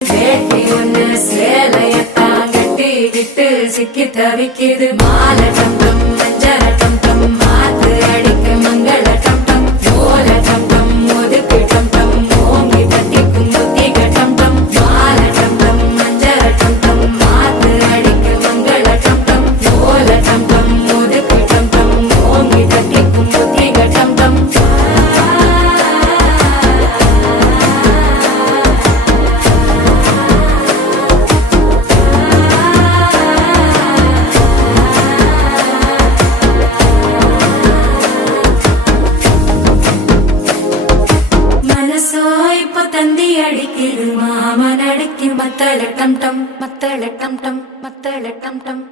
வேட்டி ஒண்ணு சேலையத்தான் கட்டி விட்டு சிக்கி தவிக்குது. மாலை டம் டம் மஞ்சள டம் டம் மாத்து அடிக்க மங்கள டம் டம் ஓல டம் டம் ஒதுக்கு டம் டம் ஓங்கி தட்டிக்கும் புத்திக டம் டம் மாலை டம் டம் மஞ்சள டம் டம் மாத்து அடிக்க மங்கள டம் டம் ஓல டம் டம் ஒதுக்கு டம் டம் ஓங்கி தட்டிக்கும் புத்திக டம் டம். மனசோ இப்ப தந்தி அடிக்குது மாமன் அடிக்கும் மத்தள டம் டம் மத்தள டம் டம் மத்தள டம் டம்.